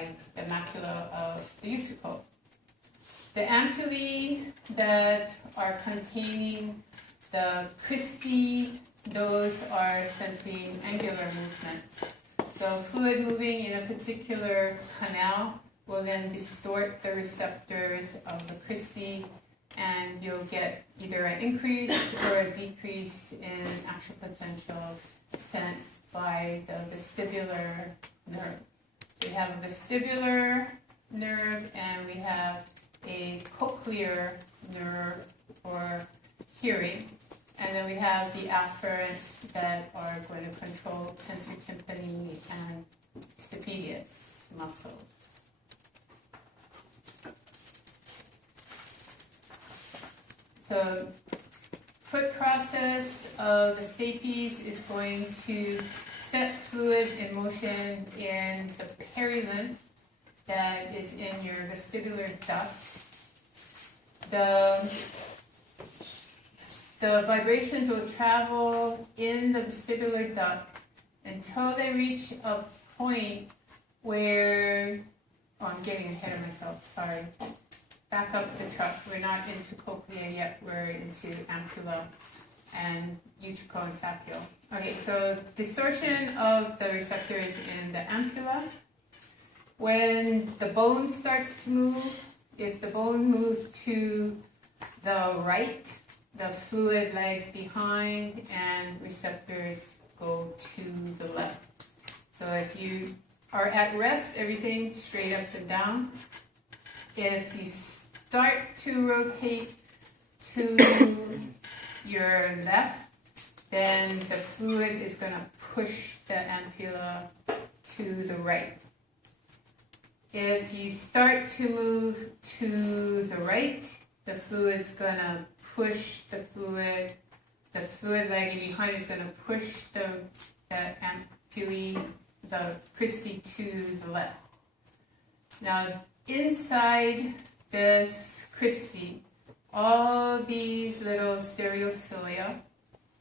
by the macula of the utricle. The ampullae that are containing the cristae, those are sensing angular movement. So fluid moving in a particular canal will then distort the receptors of the cristae, and you'll get either an increase or a decrease in action potential sent by the vestibular nerve. So we have a vestibular nerve and we have a cochlear nerve for hearing, and then we have the afferents that are going to control tensor tympani and stapedius muscles. So foot process of the stapes is going to set fluid in motion in the perilymph that is in your vestibular duct. The vibrations will travel in the vestibular duct until they reach a point where, oh, I'm getting ahead of myself, sorry. Back up the truck. We're not into cochlea yet, we're into ampulla and utricle and saccule. Okay, so distortion of the receptors in the ampulla. When the bone starts to move, if the bone moves to the right, the fluid lags behind and receptors go to the left. So if you are at rest, everything straight up and down. If you start to rotate to your left, then the fluid is going to push the ampulla to the right. If you start to move to the right, the fluid's going to push the fluid lagging behind is going to push the ampullae, the cristae, to the left. Now, inside this cristae, all these little stereocilia,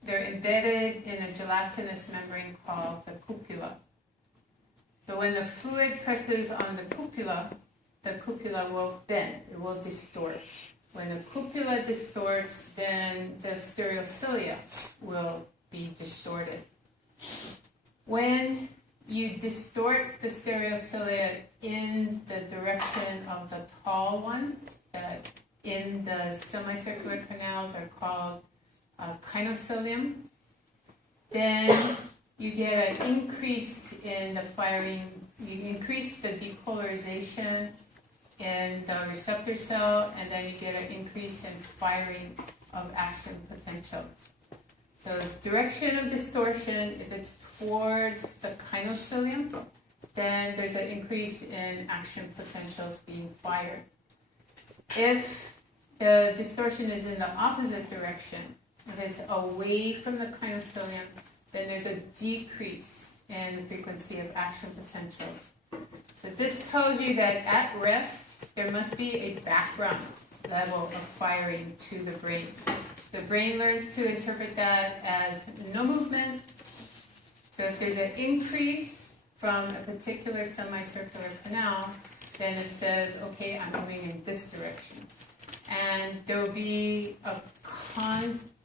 they're embedded in a gelatinous membrane called the cupula. So when the fluid presses on the cupula will bend, it will distort. When the cupula distorts, then the stereocilia will be distorted. When you distort the stereocilia in the direction of the tall one, that in the semicircular canals are called kinocilium, then you get an increase in the firing, you increase the depolarization in the receptor cell, and then you get an increase in firing of action potentials. So direction of distortion, if it's towards the kinocilium, then there's an increase in action potentials being fired. If the distortion is in the opposite direction, if it's away from the kinocilium, then there's a decrease in the frequency of action potentials. So this tells you that at rest, there must be a background level of firing to the brain. The brain learns to interpret that as no movement. So if there's an increase from a particular semicircular canal, then it says, okay, I'm moving in this direction. And there will be a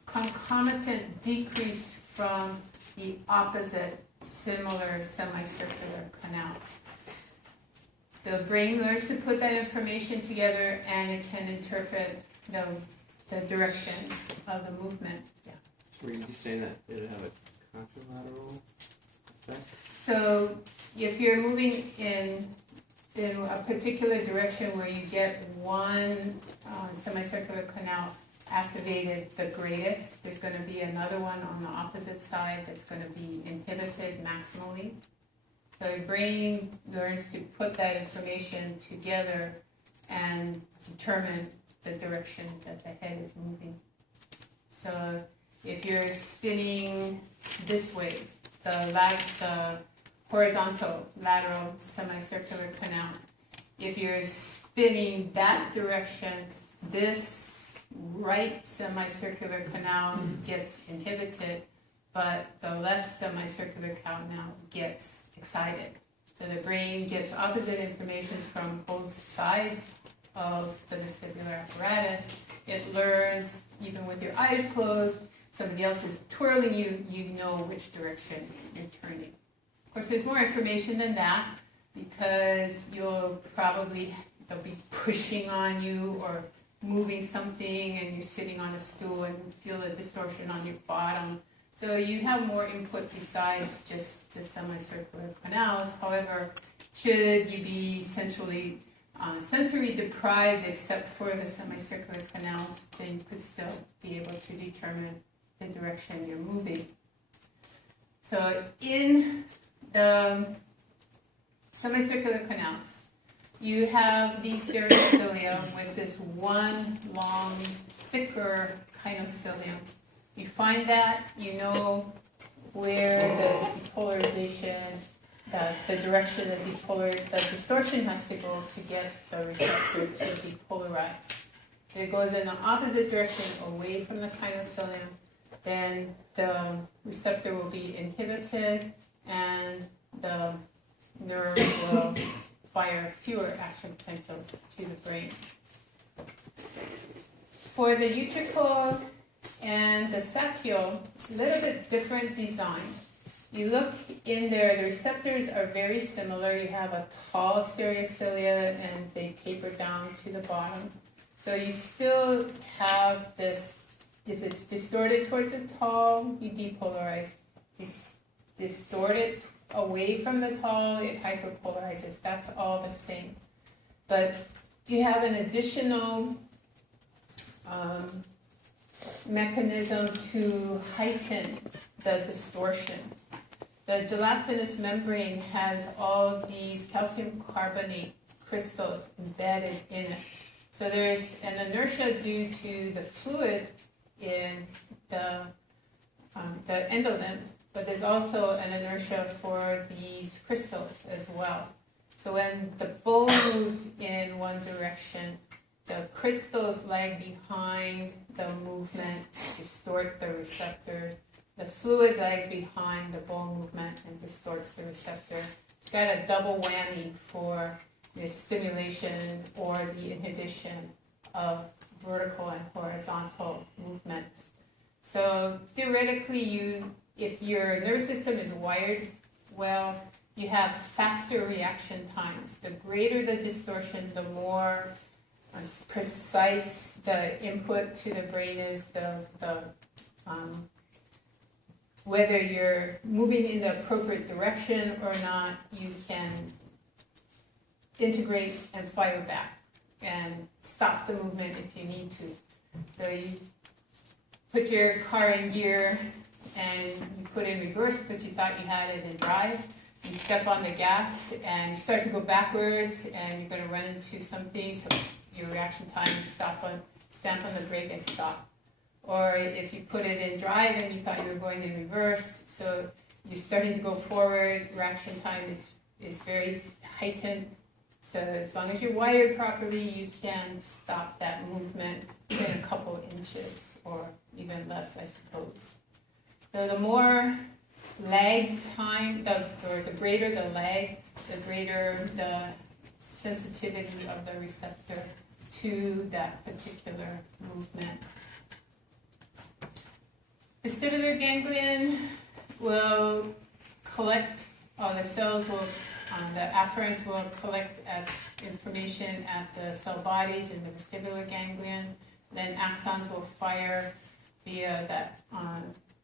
concomitant decrease from the opposite similar semicircular canal. The brain learns to put that information together and it can interpret the direction of the movement. Yeah. So were you saying that it would have a contralateral effect? So if you're moving in a particular direction where you get one semicircular canal activated the greatest, there's going to be another one on the opposite side that's going to be inhibited maximally. So your brain learns to put that information together and determine the direction that the head is moving. So if you're spinning this way, the horizontal lateral semicircular canal, if you're spinning that direction, this right semicircular canal gets inhibited, but the left semicircular canal gets excited. So So the brain gets opposite information from both sides of the vestibular apparatus. It learns, even with your eyes closed, somebody else is twirling you, you know which direction you're turning. Of course, there's more information than that, because they'll be pushing on you or moving something, and you're sitting on a stool and feel a distortion on your bottom. So you have more input besides just the semicircular canals. However, should you be essentially sensory deprived except for the semicircular canals, then you could still be able to determine the direction you're moving. So in the semicircular canals, you have the stereocilium with this one long, thicker kinocilium. You find that, you know where the depolarization, the direction of the distortion has to go to get the receptor to depolarize. If it goes in the opposite direction away from the kinocilium, then the receptor will be inhibited and the nerve will fire fewer action potentials to the brain. For the utricle and the saccule, it's a little bit different design. You look in there, the receptors are very similar. You have a tall stereocilia and they taper down to the bottom. So you still have this, if it's distorted towards the tall, you depolarize. Distorted away from the tall, it hyperpolarizes. That's all the same. But you have an additional mechanism to heighten the distortion. The gelatinous membrane has all these calcium carbonate crystals embedded in it. So there's an inertia due to the fluid in the endolymph, but there's also an inertia for these crystals as well. So when the bone moves in one direction, the crystals lag behind the movement, distort the receptor. The fluid lags behind the bone movement and distorts the receptor. It's got a double whammy for the stimulation or the inhibition of vertical and horizontal movements. So theoretically, if your nervous system is wired well, you have faster reaction times. The greater the distortion, the more precise the input to the brain is, whether you're moving in the appropriate direction or not, you can integrate and fire back and stop the movement if you need to. So you put your car in gear and you put in reverse, but you thought you had it in drive. You step on the gas and you start to go backwards and you're going to run into something, so your reaction time, you stamp on the brake and stop. Or if you put it in drive and you thought you were going in reverse, so you're starting to go forward, reaction time is very heightened. So as long as you're wired properly, you can stop that movement within a couple inches or even less, I suppose. So the more lag time, or the greater the lag, the greater the sensitivity of the receptor to that particular movement. Vestibular ganglion will collect, the cells will, the afferents will collect information at the cell bodies in the vestibular ganglion. Then axons will fire via that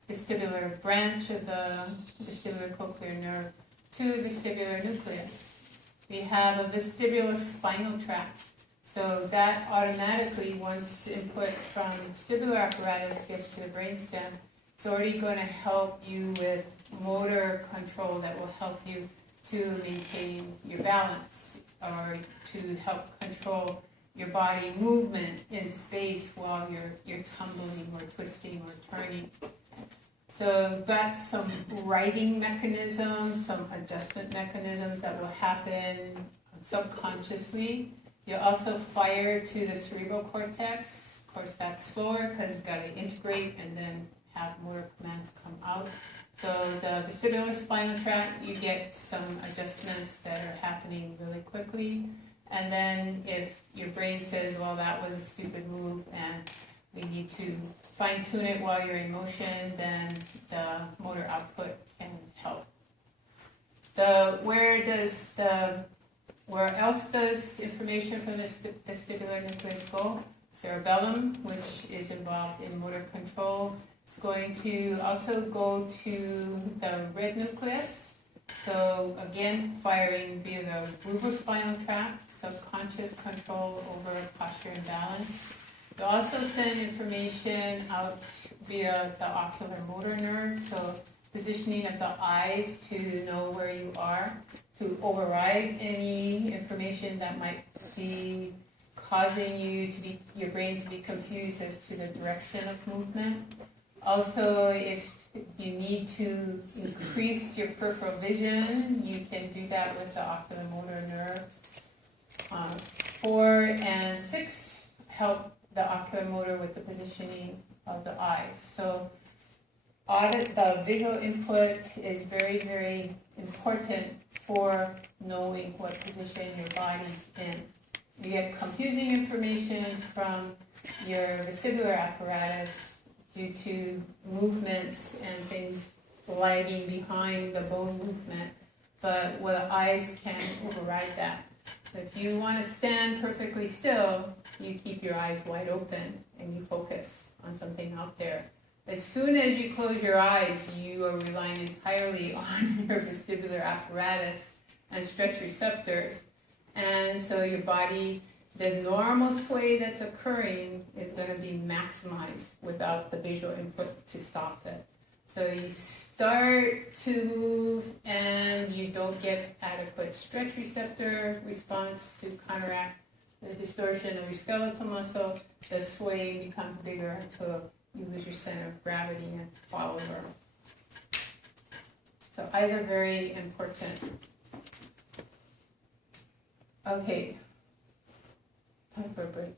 vestibular branch of the vestibular cochlear nerve to the vestibular nucleus. We have a vestibular spinal tract. So that automatically, once the input from the vestibular apparatus gets to the brainstem, it's already going to help you with motor control that will help you to maintain your balance or to help control your body movement in space while you're tumbling or twisting or turning. So got some righting mechanisms, some adjustment mechanisms that will happen subconsciously. You also fire to the cerebral cortex. Of course, that's slower because you've got to integrate and then have motor commands come out. So the vestibular spinal tract, you get some adjustments that are happening really quickly. And then if your brain says, well, that was a stupid move and we need to fine tune it while you're in motion, then the motor output can help. Where else does information from the vestibular nucleus go? Cerebellum, which is involved in motor control. It's going to also go to the red nucleus. So again, firing via the cerebrospinal tract, subconscious control over posture and balance. They also send information out via the ocular motor nerve, so positioning of the eyes to know where you are, to override any information that might be causing your brain to be confused as to the direction of movement. Also, if you need to increase your peripheral vision, you can do that with the ocular motor nerve. 4 and 6 help the ocular motor with the positioning of the eyes. So the visual input is very, very important for knowing what position your body's in. You get confusing information from your vestibular apparatus due to movements and things lagging behind the bone movement, but the eyes can override that. So if you want to stand perfectly still, you keep your eyes wide open and you focus on something out there. As soon as you close your eyes, you are relying entirely on your vestibular apparatus and stretch receptors. And so your body, the normal sway that's occurring is going to be maximized without the visual input to stop it. So you start to move and you don't get adequate stretch receptor response to counteract the distortion of your skeletal muscle. The sway becomes bigger until you lose your center of gravity and fall over. So eyes are very important. Okay, time for a break.